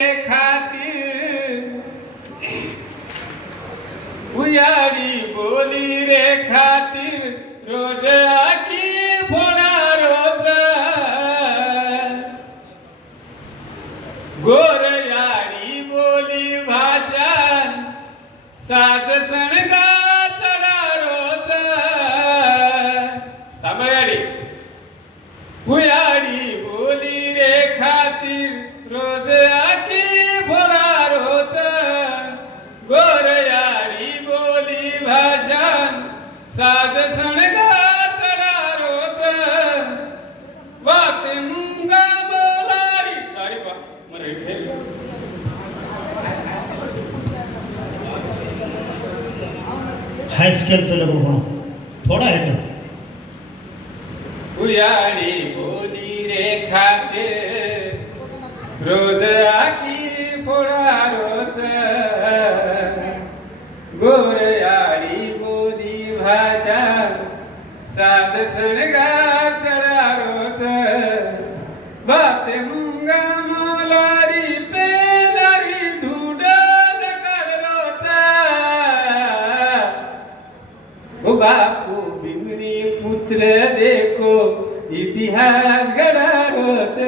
खातीर उयाडी बोली रे खातीर रोज आकी फोडा रोज. गोरयाडी बोली भाषा साज सणगा चढा रोज. सांभाळ्याडी उयाडी बोली रे खातीर रोज साज सणगा चढा रोज वात मुंगा बोलारी. सॉरी बा मराठी हाय स्केलचं लेवल म्हणून. थोडा आहे का उयाडी बोली रे खातीर रोज आकी फोडा रोज. गोरयाडी सात सणगा चढा रोज बात मुंगा मोलारी पेलारी धुडल कडलोचा ओ बापू बिमणी पुत्र देखो इतिहास घडारोच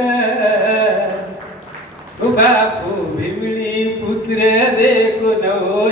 ओ बापू बिमणी पुत्र देखो नवो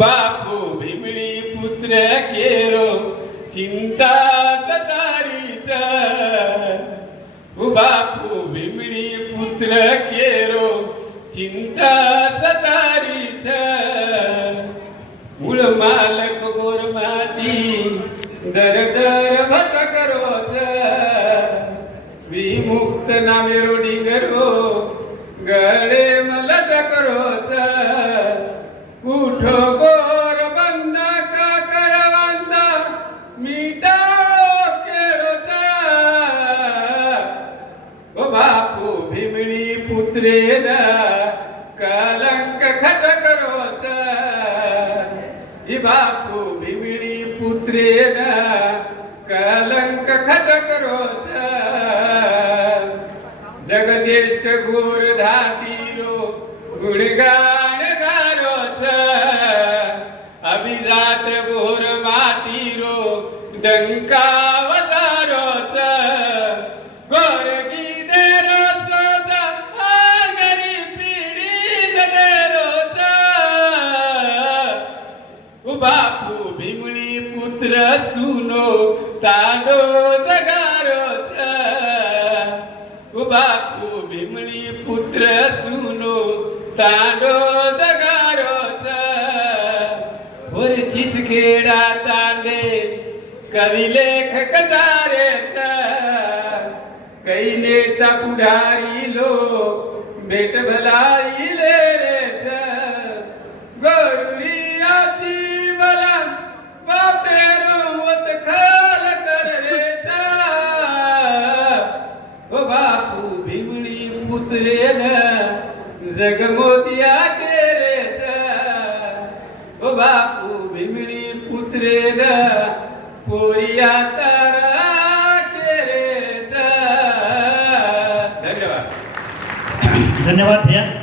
बापू भीमणी पुत्र केरो चिंता सतारीच ओ बापू भीमणी पुत्रेन कलंक खटक रोच हि बापू भीमणी पुत्रेन कलंक खटक रोच जगदेष्ट गोर धातीरो गुणगान गारोच. अभिजात गोर मातीरो डंका बापू भीमणी पुत्र सुनो तांडो जगारोच. बापू भीमणी पुत्र सुनो तांडो जगारोच. ओर चिचखेडा तांडे कविलेख कचारेच. कै नेता पुढारी लो भेट भला जगमोतिया केरेच ओ बापू भीमणी पुत्रेन पोरिया तारा केरेच धन्यवाद. धन्यवाद भैया.